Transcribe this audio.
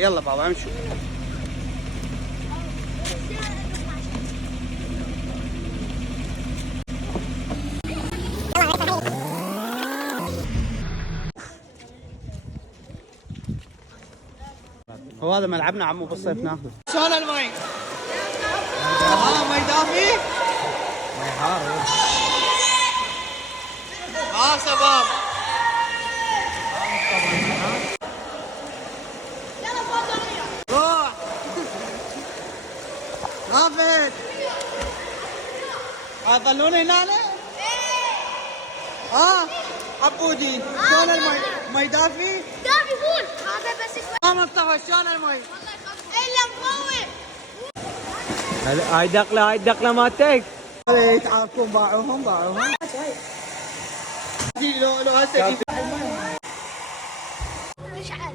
يلا بابا امشوا. هو هذا ملعبنا عمو بالصيف ناخذه. شلون المي؟ مي دافي؟ مي حار. شباب. روح. رافد. تظلون هنا؟ عبودي شلون المي؟ مي دافي؟ دافي فول. هذا بس شوي. مصطفى شلون المي؟ الا مقوي. هاي الدقله مالتك. يتعاركون باعوهم. لو هسه اشعل.